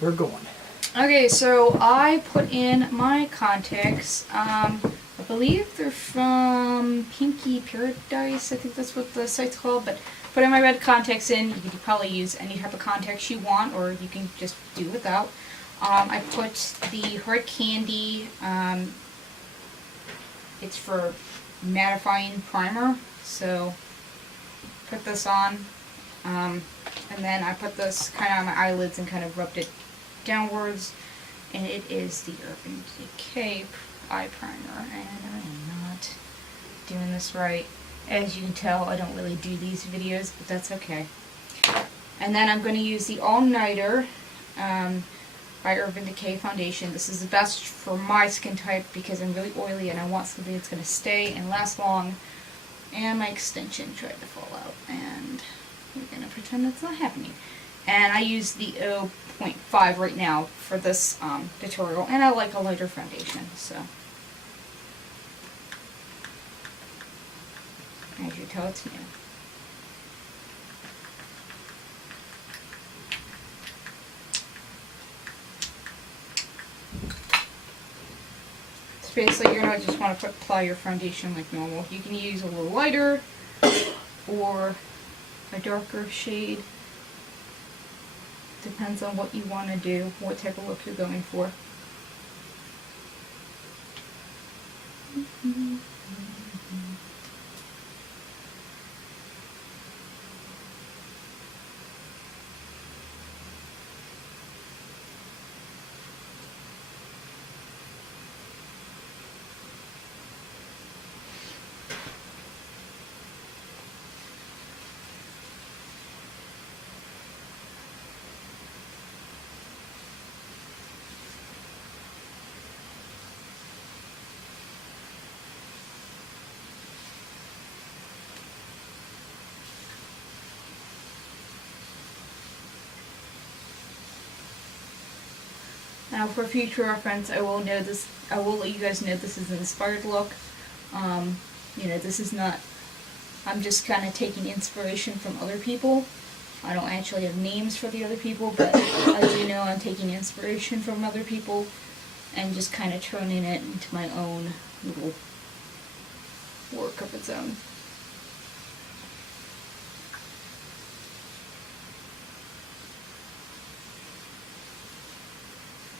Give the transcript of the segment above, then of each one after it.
we're going. Okay, so I put in my contacts. I believe they're from Pinky Paradise. I think that's what the site's called. But put in my red contacts in. You can probably use any type of contacts you want, or you can just do without. I put the Hard Candy. It's for mattifying primer. So put this on. And then I put this kind of on my eyelids and kind of rubbed it downwards, and it is the Urban Decay eye primer, and I am not doing this right. As you can tell, I don't really do these videos, but that's okay. And then I'm going to use the All Nighter by Urban Decay foundation. This is the best for my skin type because I'm really oily and I want something that's going to stay and last long. And my extension tried to fall out, and we're going to pretend that's not happening. And I use the 0.5 right now for this tutorial, and I like a lighter foundation, so. As you tell, it's new. So basically, you're going to just want to apply your foundation like normal. You can use a little lighter or a darker shade. Depends on what you want to do, what type of look you're going for. Now, for future reference, I will let you guys know this is an inspired look. You know, this is not. I'm just kind of taking inspiration from other people. I don't actually have names for the other people, but as you know, I'm taking inspiration from other people and just kind of turning it into my own little work of its own.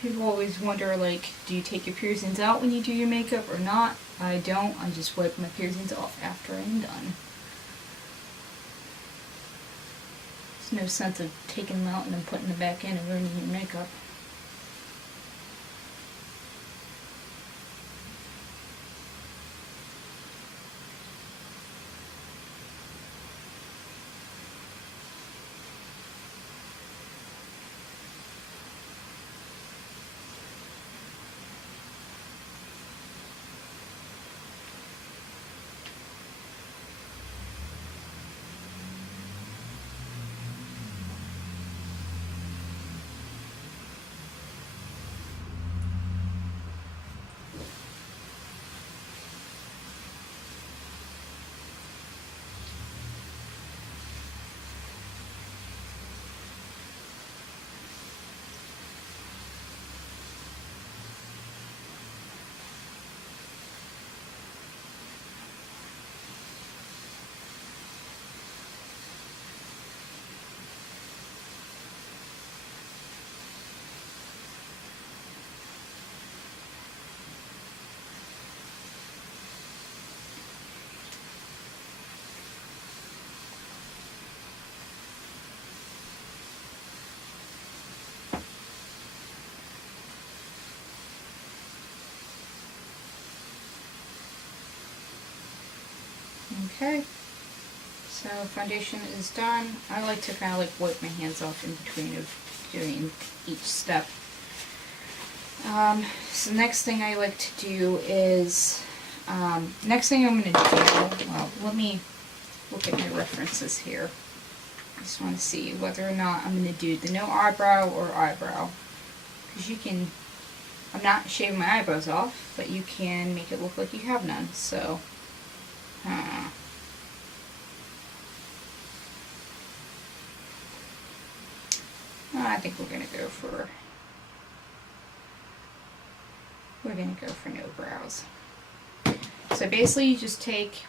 People always wonder, like, do you take your piercings out when you do your makeup or not? I don't. I just wipe my piercings off after I'm done. There's no sense of taking them out and then putting them back in and ruining your makeup. Okay, so foundation is done. I like to kind of like wipe my hands off in between of doing each step. So next thing I like to do is, next thing I'm going to do, well, let me look at my references here. I just want to see whether or not I'm going to do the no eyebrow or eyebrow. Because you can, I'm not shaving my eyebrows off, but you can make it look like you have none, so. I think we're going to go for we're going to go for no brows. So basically you just take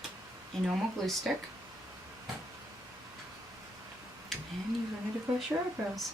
a normal glue stick and you run it across your eyebrows.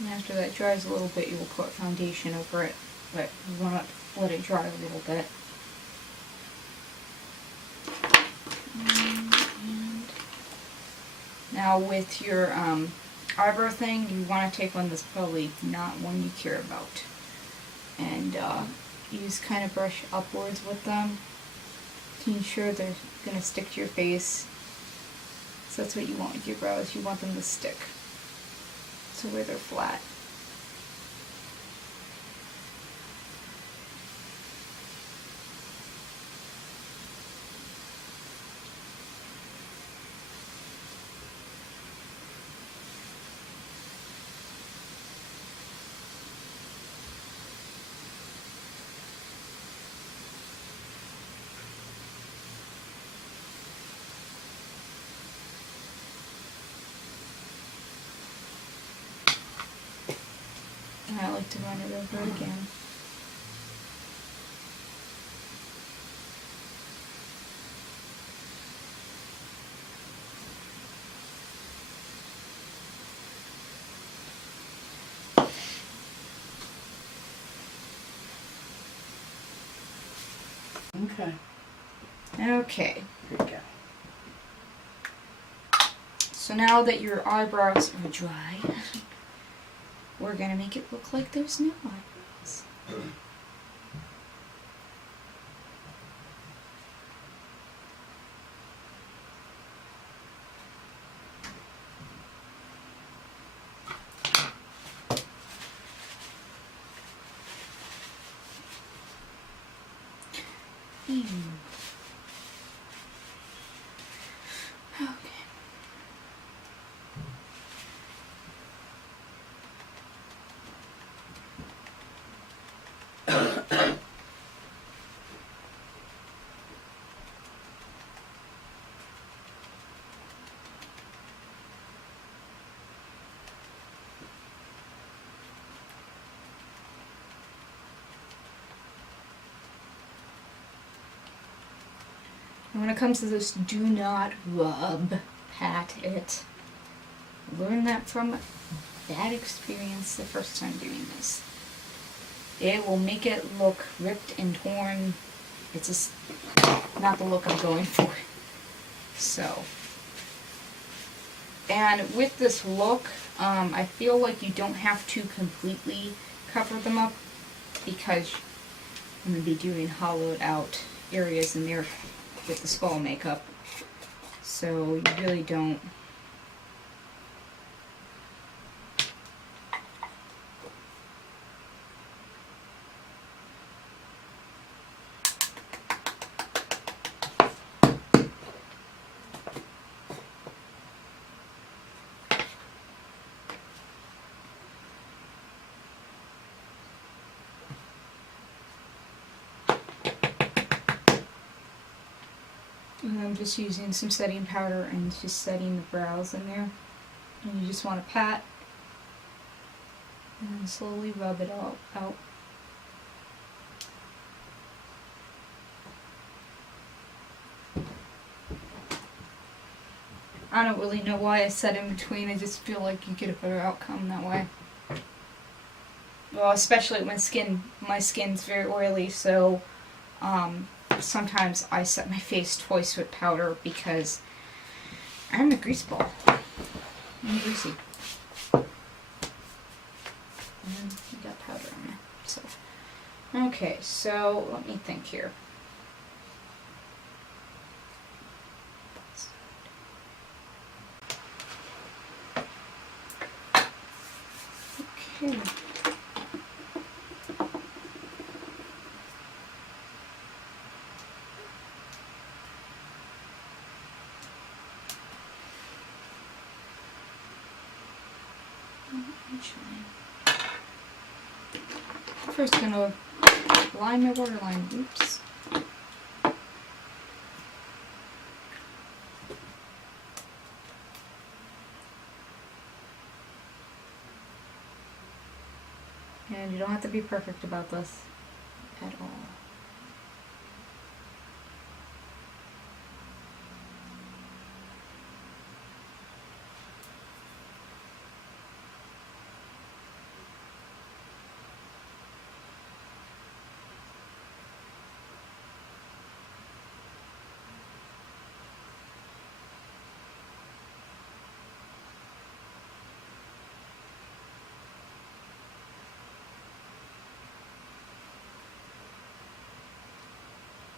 And after that dries a little bit, you will put foundation over it, but you want to let it dry a little bit. And now with your eyebrow thing, you want to take one that's probably not one you care about. And you just kind of brush upwards with them to ensure they're going to stick to your face. So that's what you want with your brows. You want them to stick to where they're flat. And I like to run it over again. Okay. Okay. Good go. So now that your eyebrows are dry, we're going to make it look like there's no eyebrows. Okay. And when it comes to this, do not rub, pat it. Learn that from bad experience the first time doing this. It will make it look ripped and torn. It's just not the look I'm going for. So, and with this look, I feel like you don't have to completely cover them up because I'm going to be doing hollowed out areas in there with the skull makeup. So you really don't. And I'm just using some setting powder and just setting the brows in there. And you just want to pat and then slowly rub it all out. I don't really know why I set in between. I just feel like you get a better outcome that way. Well, especially when my skin's very oily, so sometimes I set my face twice with powder because I'm a grease ball. I'm greasy. And you got powder on there. So, okay, so let me think here. Okay. I'm first gonna line my waterline. Oops. And you don't have to be perfect about this at all.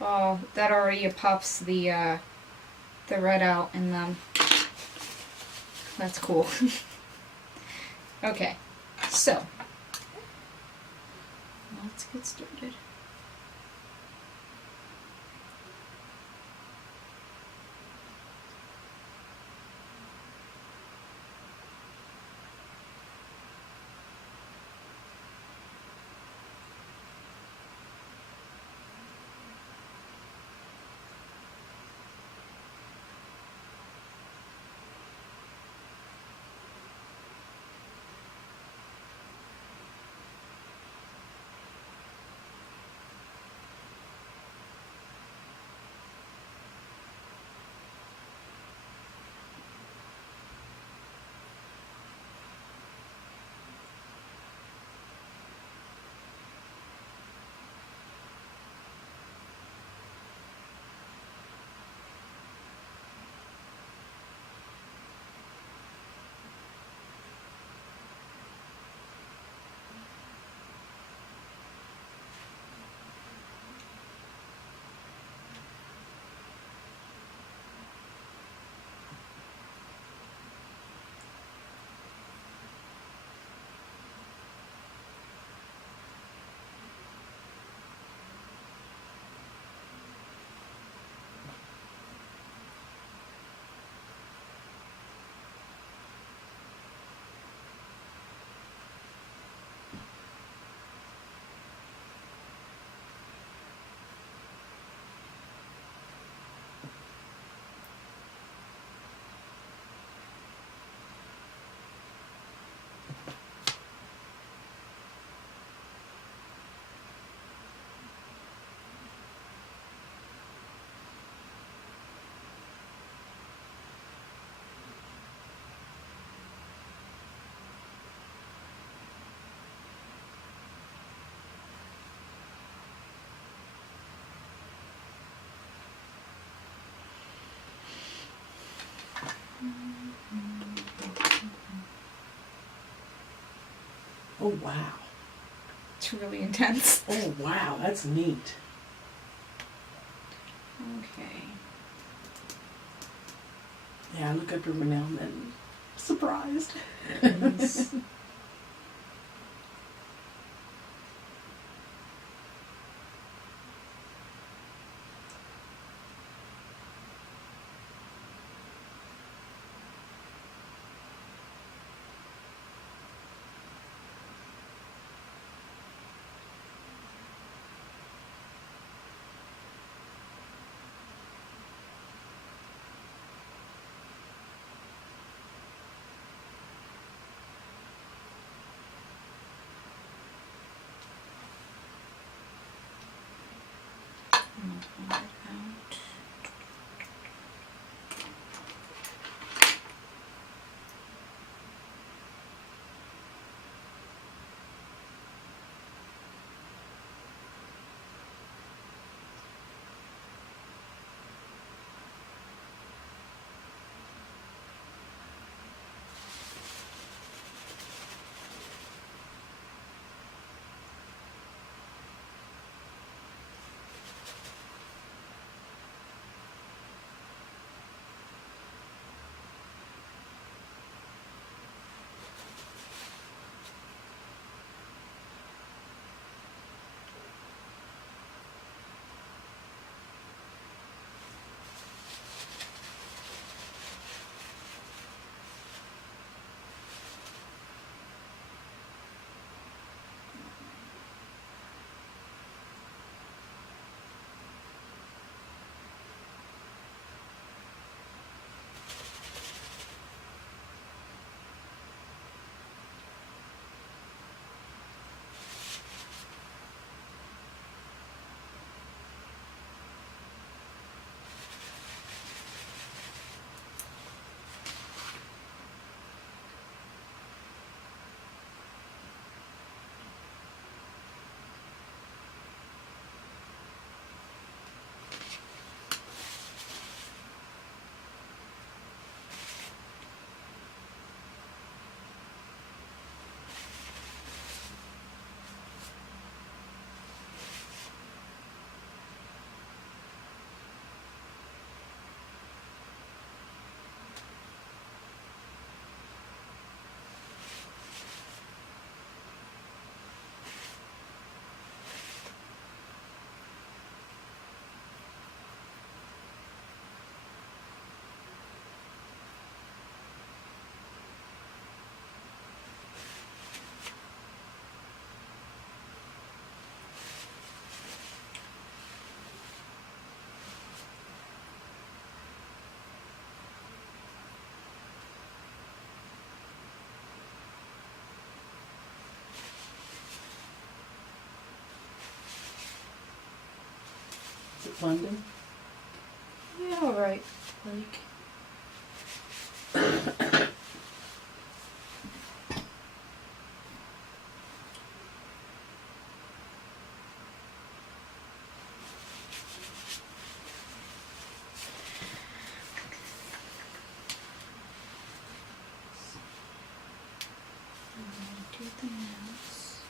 Oh, that already pops the red out in them. That's cool. Okay, so let's get started. Oh, wow. It's really intense. Oh, wow, that's neat. Okay. Yeah, I look up every now and then. Surprised. Nice. blending? Yeah, alright. Like. Do the notes.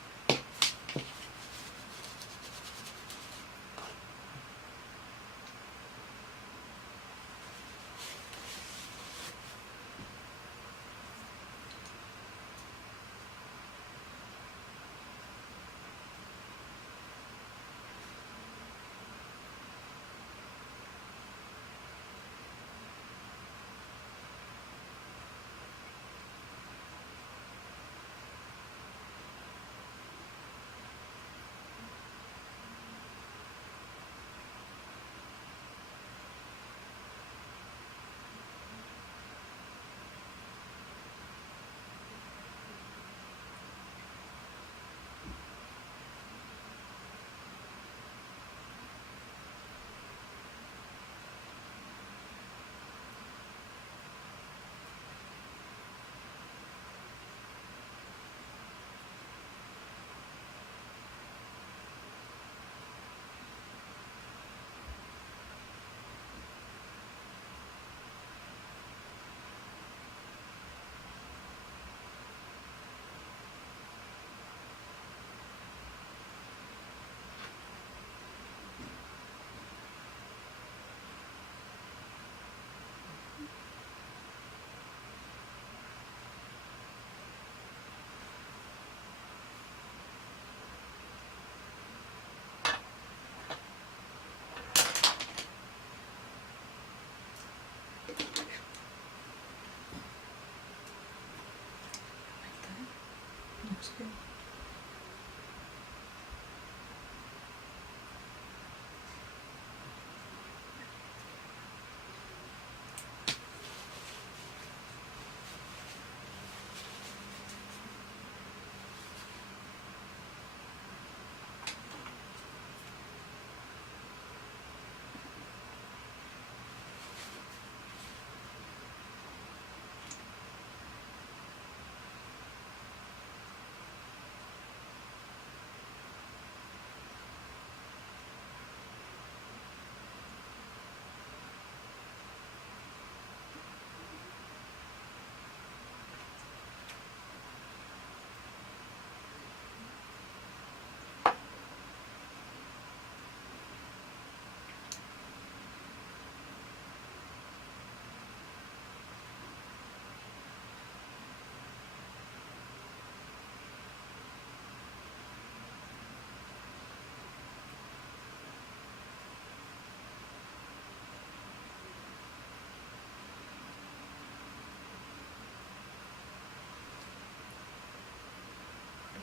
Like that. Looks good.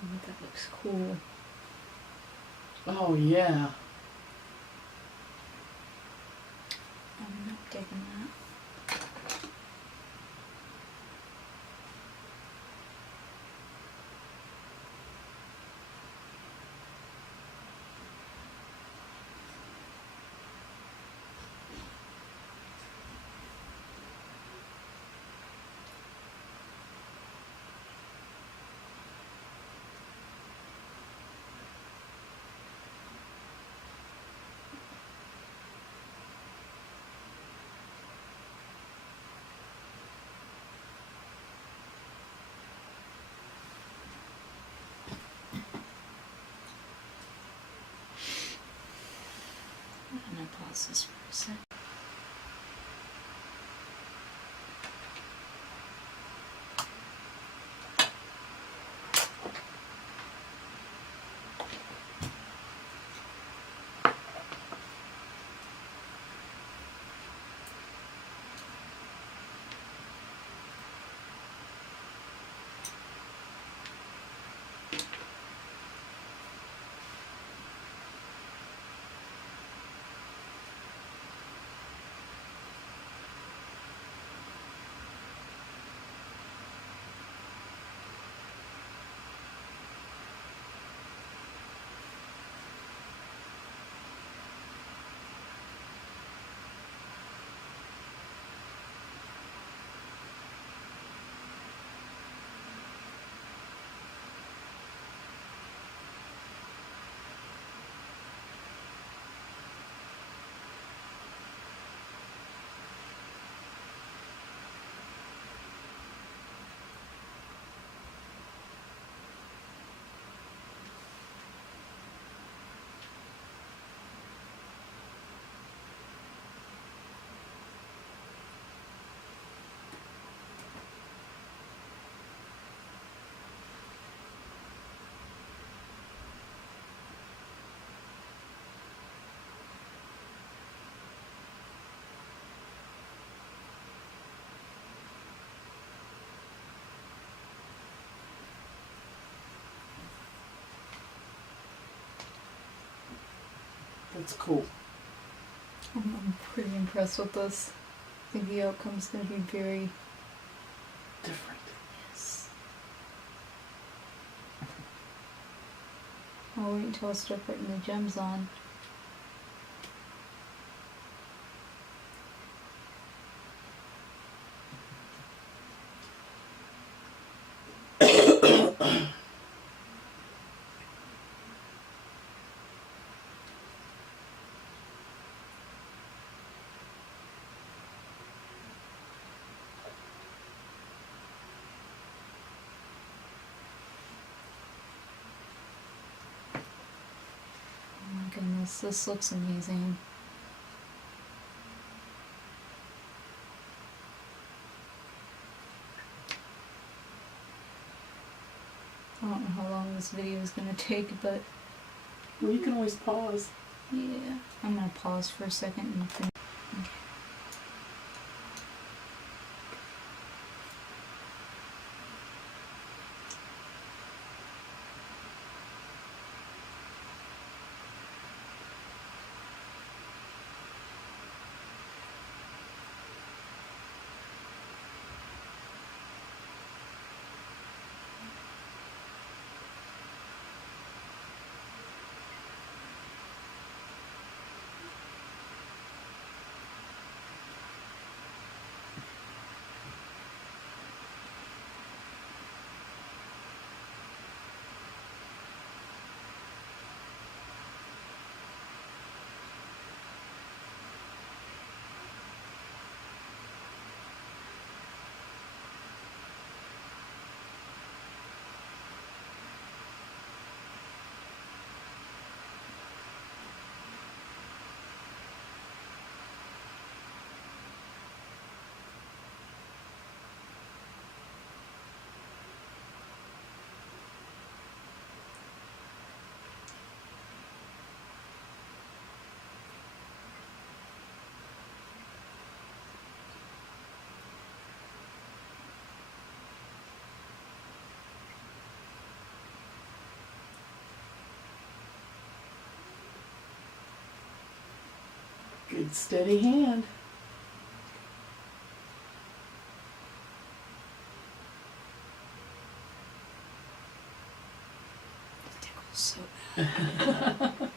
Oh, that looks cool. Oh, yeah. I'm not digging that. I'm gonna pause this for a sec. That's cool. I'm pretty impressed with this. I think the outcome's going to be very Different. Yes. I'll wait until I start putting the gems on. Oh my goodness, this looks amazing. I don't know how long this video is going to take, but Well, you can always pause. yeah, I'm going to pause for a second and finish. Good steady hand. It tickles so bad.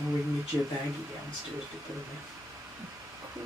And we can get you a baggie downstairs to put them in. Cool.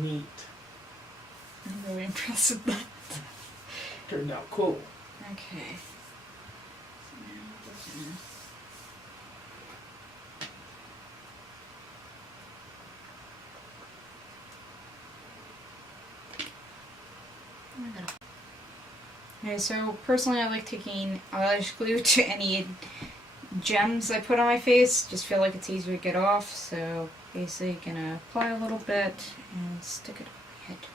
Neat. I'm really impressed with that. Turned out cool. Okay. So now we're gonna... Okay, so personally I like taking eyelash glue to any gems I put on my face. Just feel like it's easier to get off, so basically gonna apply a little bit and stick it on my head.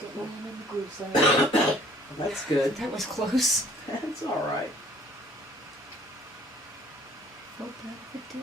Getting on in the groove side. Well, that's good. That was close. That's alright. Hope that it did.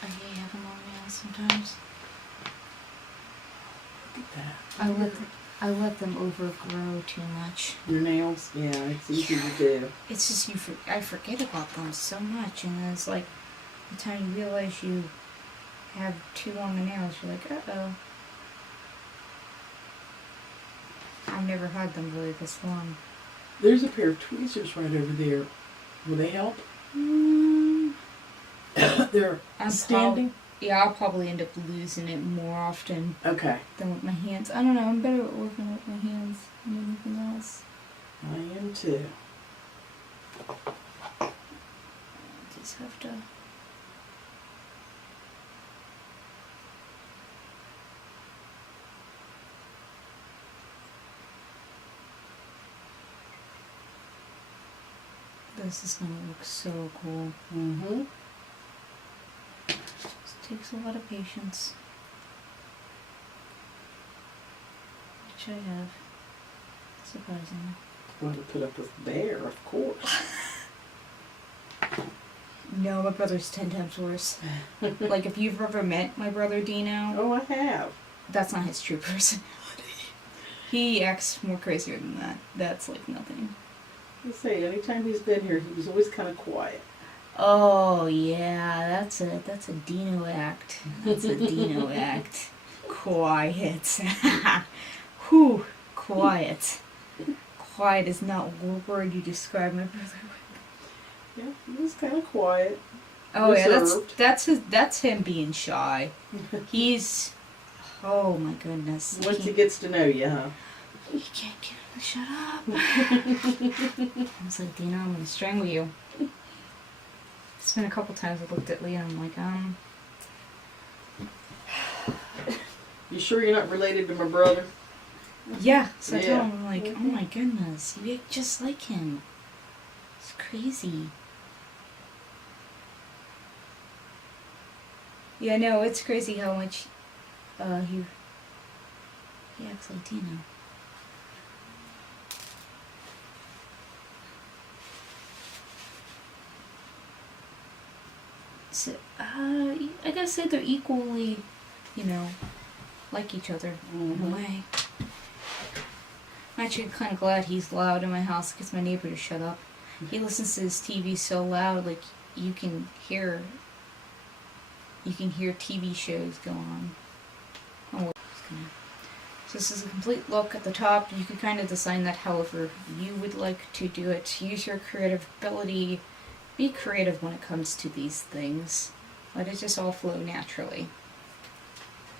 I hate having long nails sometimes. Look at that. I let them overgrow too much. Your nails? Yeah, it's easy to do. It's just I forget about them so much, and then it's like the time you realize you have too long nails, you're like, uh-oh. I've never had them really this long. There's a pair of tweezers right over there. Will they help? They're standing? Yeah, I'll probably end up losing it more often Okay. than with my hands. I don't know, I'm better at working with my hands than anything else. I am too. Just have to... This is gonna look so cool. Mm-hmm. Just takes a lot of patience. Which I have. Surprisingly. Want to put up with bear, of course. No, my brother's 10 times worse. Like, if you've ever met my brother Dino, Oh, I have. that's not his true personality. He acts more crazier than that. That's like nothing. I say, anytime he's been here, he was always kind of quiet. Oh yeah, that's a Dino act. That's a Dino act. Quiet. Whew, quiet. Quiet is not a word you describe my brother with. Yeah, he was kind of quiet. Oh yeah, Reserved. that's him being shy. He's, oh my goodness. Once he gets to know you, huh? You can't get him to shut up. I was like, Dina, I'm gonna strangle you. It's been a couple times I looked at Leah and I'm like, You sure you're not related to my brother? yeah. So I told Yeah. him, I'm like, oh my goodness, you act just like him. It's crazy. Yeah, no, it's crazy how much he acts like Dina. So, I gotta say they're equally, like each other in a way. I'm actually kind of glad he's loud in my house. It gets my neighbor to shut up. He listens to his TV so loud, like you can hear TV shows go on. Oh, so this is a complete look at the top. You can kind of design that however you would like to do it. Use your creative ability. Be creative when it comes to these things. Let it just all flow naturally.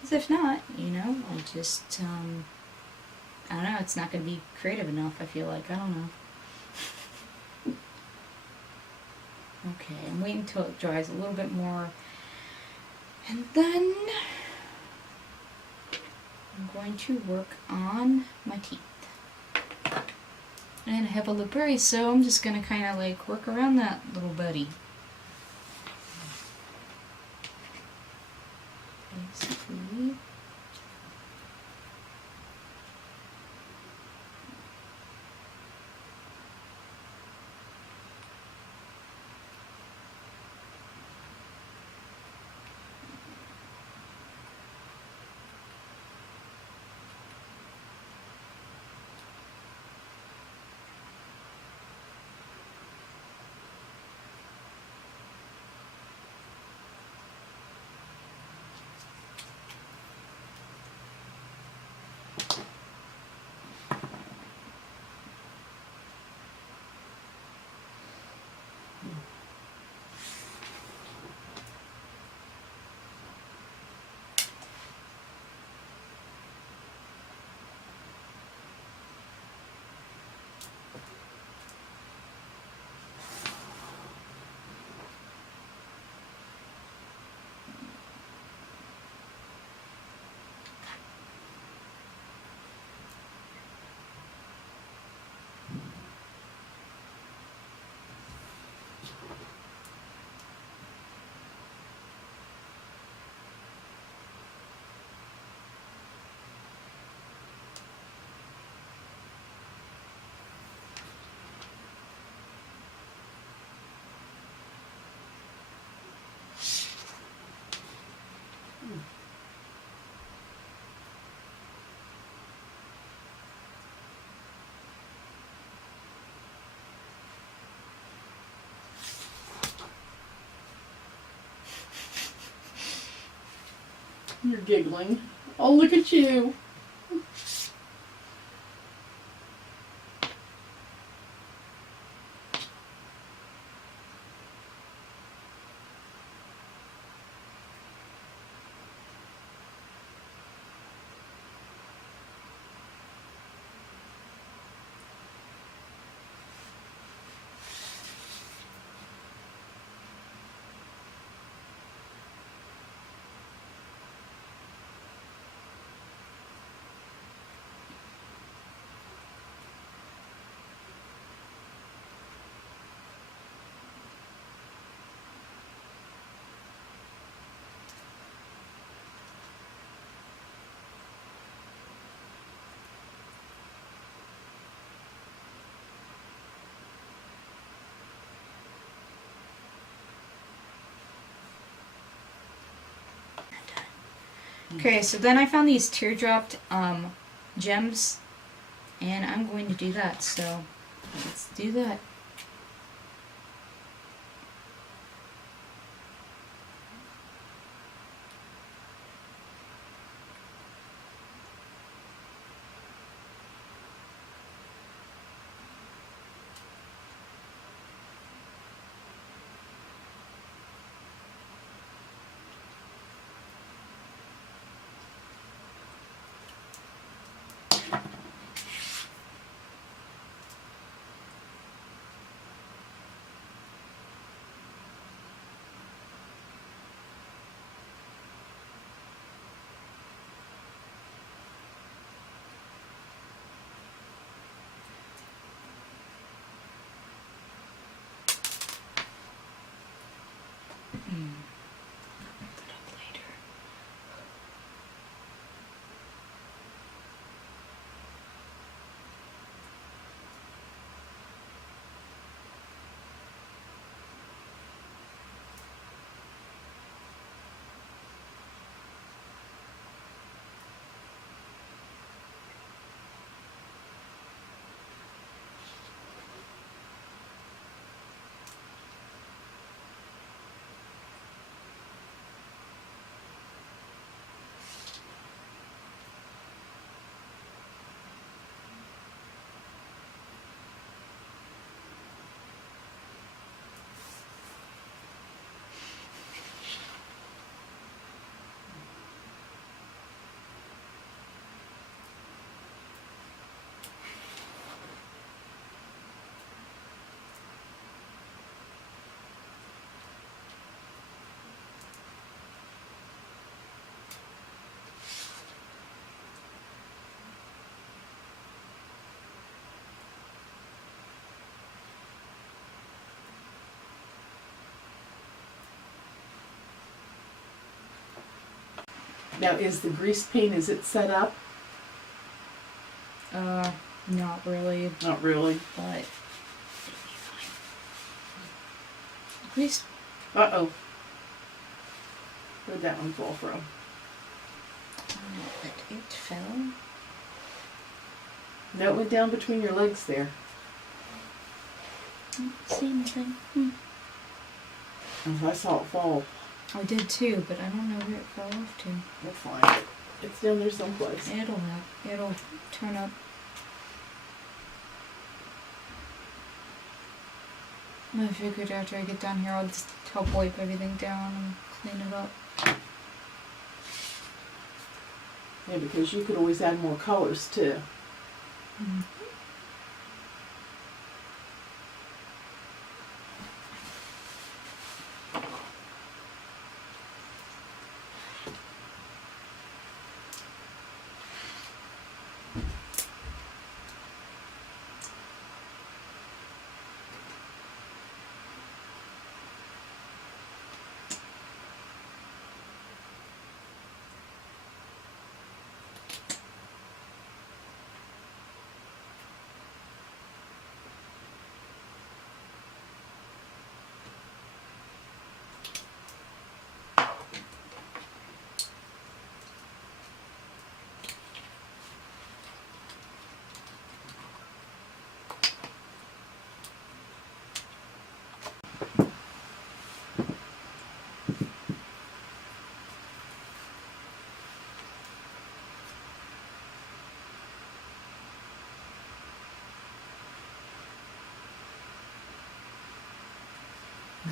Because if not, I just, I don't know, it's not going to be creative enough, I feel like. I don't know. Okay, I'm waiting until it dries a little bit more. And then I'm going to work on my teeth. And I have a lip brace, so I'm just going to kind of like work around that little buddy. Basically. You're giggling. Oh, look at you. Okay, so then I found these teardropped gems, and I'm going to do that, so let's do that. Look that up later. Now, is the grease paint, is it set up? Not really, Not really. but grease. Uh-oh. Where'd that one fall from? But it fell. No, it went down between your legs there. I don't see anything. I saw it fall. I did too, but I don't know where it fell off to. We'll find it. It's down there someplace. It'll turn up. I figured after I get down here, I'll just help wipe everything down and clean it up. Yeah, because you could always add more colors too. Mm.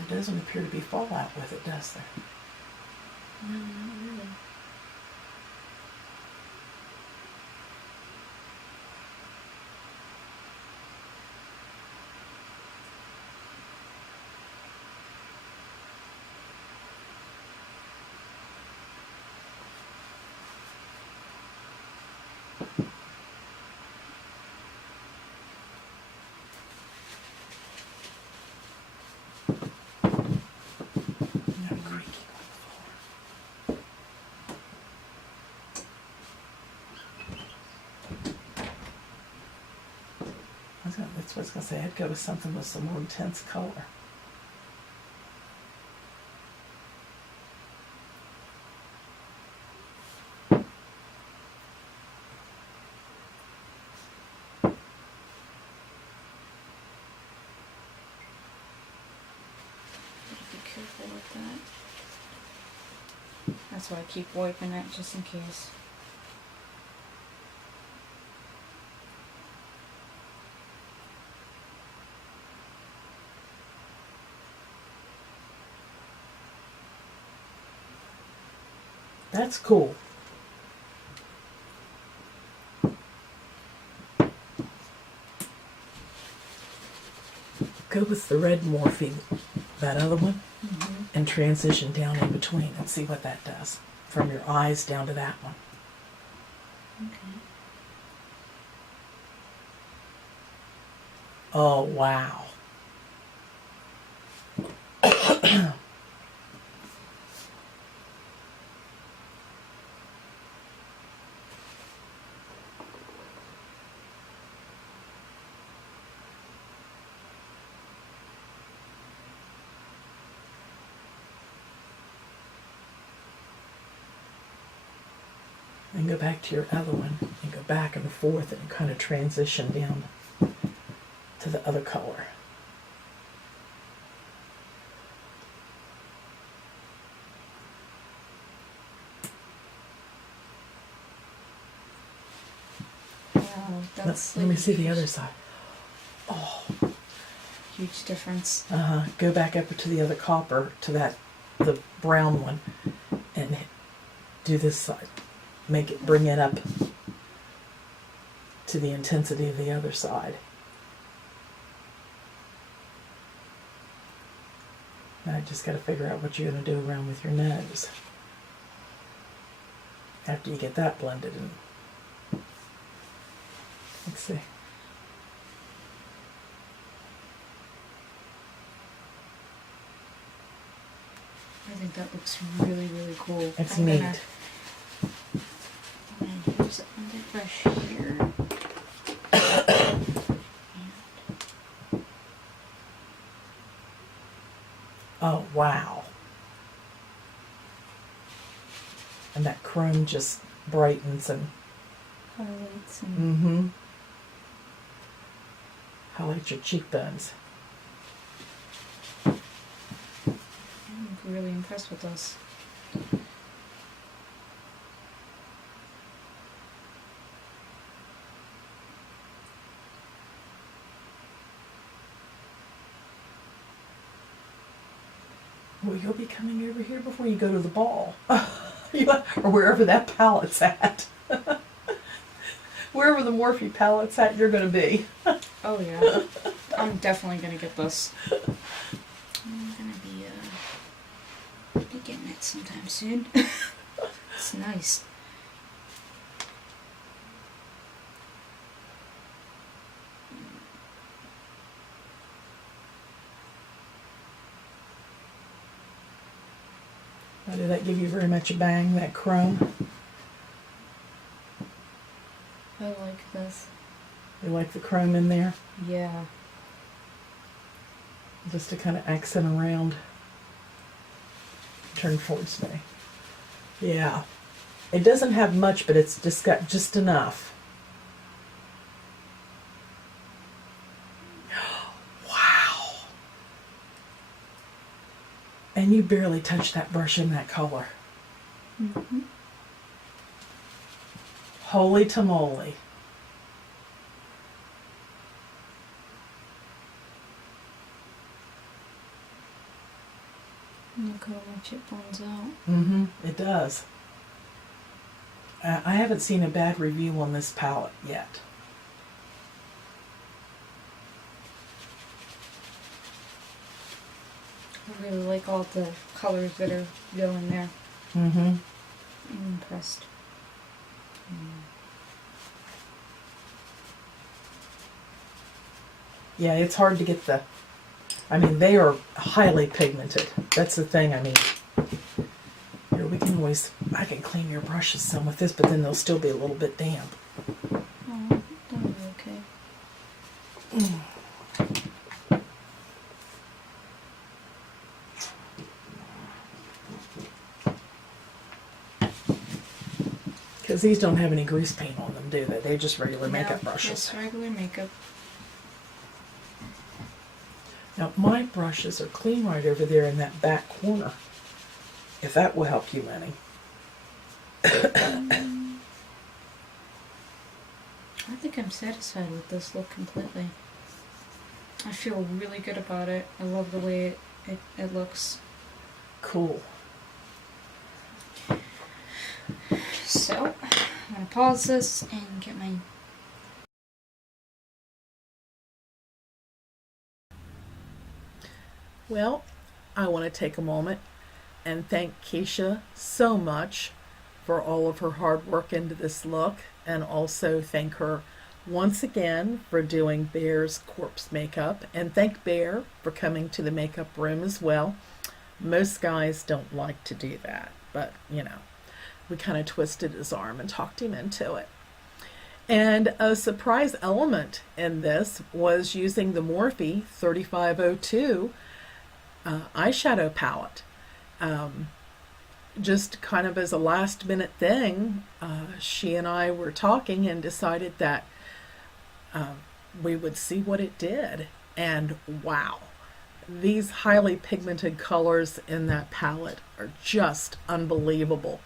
There doesn't appear to be fallout with it, does there? No, not really. Not creaking on the floor. That's what I was going to say. I'd go with something with some more intense color. Be careful with that. That's why I keep wiping it just in case. That's cool. Go with the red Morphe, that other one, and transition down in between and see what that does. From your eyes down to that one. Okay. Oh, wow. And go back to your other one and go back and forth and kind of transition down to the other color. Wow, that's Let me like see the other side. Oh, huge difference. go back up to the other copper, to the brown one, and do this side. Bring it up to the intensity of the other side. Now I just got to figure out what you're going to do around with your nose after you get that blended in. Let's see. I think that looks really, really cool. It's I'm neat. gonna use an underbrush here. Oh, wow. And that chrome just brightens and Highlights and highlights your cheekbones. I'm really impressed with this. Well, you'll be coming over here before you go to the ball. Or wherever that palette's at. Wherever the Morphe palette's at, you're going to be. Oh yeah, I'm definitely gonna get this. I'm gonna be getting it sometime soon. It's nice. Now, did that give you very much a bang, that chrome? I like this. You like the chrome in there? Yeah. Just to kind of accent around. Turn towards me. Yeah. It doesn't have much, but it's just got just enough. Wow. And you barely touched that brush in that color. Mm-hmm. Holy tamale. Look how much it blends out. It does. I haven't seen a bad review on this palette yet. I really like all the colors that are going there. Mm-hmm. I'm impressed. Yeah, it's hard to get the... I mean, they are highly pigmented. That's the thing, I mean. Here, we can always... I can clean your brushes some with this, but then they'll still be a little bit damp. Oh, that'll be okay. Because these don't have any grease paint on them, do they? They're just regular makeup No, brushes. just regular makeup. Now, my brushes are clean right over there in that back corner. If that will help you, Lenny. I think I'm satisfied with this look completely. I feel really good about it. I love the way it looks. Cool. So, I'm going to pause this and get my... Well, I want to take a moment and thank Keesha so much for all of her hard work into this look, and also thank her once again for doing Bear's corpse makeup, and thank Bear for coming to the makeup room as well. Most guys don't like to do that, but you know, we kind of twisted his arm and talked him into it. And a surprise element in this was using the Morphe 3502 eyeshadow palette. just kind of as a last minute thing, she and I were talking and decided that we would see what it did. And wow, these highly pigmented colors in that palette are just unbelievable.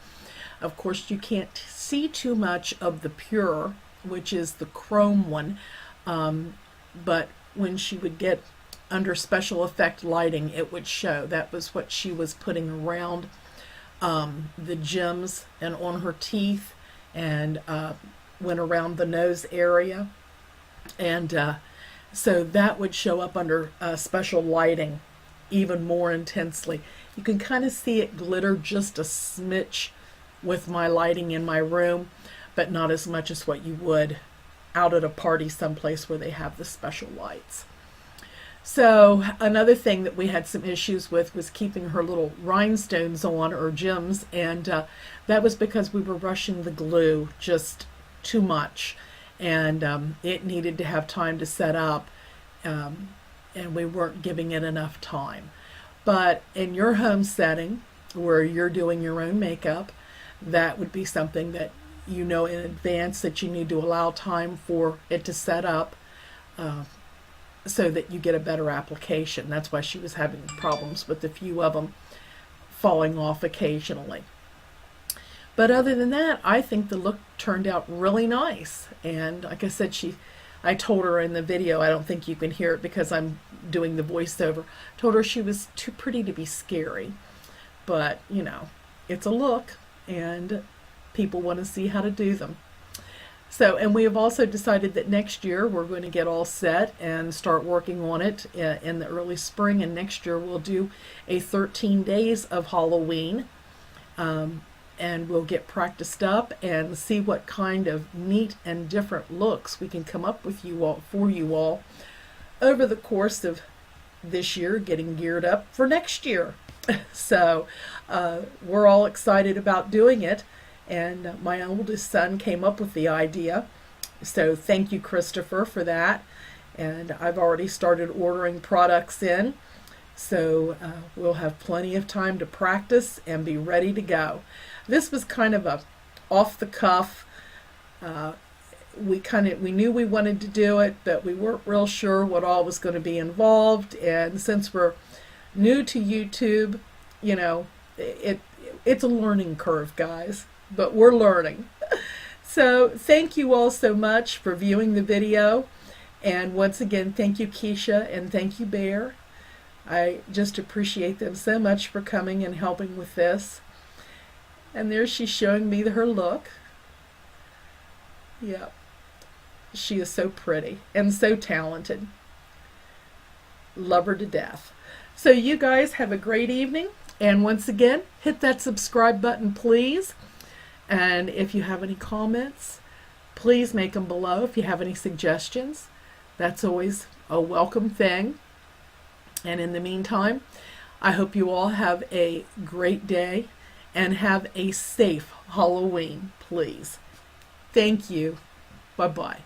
Of course, you can't see too much of the Pure, which is the chrome one, but when she would get under special effect lighting, it would show. That was what she was putting around the gems and on her teeth, and went around the nose area. And so that would show up under special lighting even more intensely. You can kind of see it glitter just a smidge with my lighting in my room, but not as much as what you would out at a party someplace where they have the special lights. So another thing that we had some issues with was keeping her little rhinestones on, or gems, and that was because we were rushing the glue just too much, and it needed to have time to set up, and we weren't giving it enough time. But in your home setting, where you're doing your own makeup, that would be something that you know in advance that you need to allow time for it to set up, so that you get a better application. That's why she was having problems with a few of them falling off occasionally. But other than that, I think the look turned out really nice. And like I said, I told her in the video, I don't think you can hear it because I'm doing the voiceover, told her she was too pretty to be scary. But, you know, it's a look, and people want to see how to do them. So, and we have also decided that next year we're going to get all set and start working on it in the early spring, and next year we'll do a 13 days of Halloween, and we'll get practiced up and see what kind of neat and different looks we can come up with for you all over the course of this year, getting geared up for next year. So we're all excited about doing it. And my oldest son came up with the idea. So thank you, Christopher, for that. And I've already started ordering products in. So we'll have plenty of time to practice and be ready to go. This was kind of a off the cuff. We knew we wanted to do it, but we weren't real sure what all was going to be involved. And since we're new to YouTube, you know, it's a learning curve, guys. But we're learning. So thank you all so much for viewing the video. And once again, thank you, Keesha, and thank you, Bear. I just appreciate them so much for coming and helping with this. And there she's showing me her look. Yeah. She is so pretty and so talented. Love her to death. So you guys have a great evening. And once again, hit that subscribe button, please. And if you have any comments, please make them below. If you have any suggestions, that's always a welcome thing. And in the meantime, I hope you all have a great day and have a safe Halloween, please. Thank you. Bye-bye.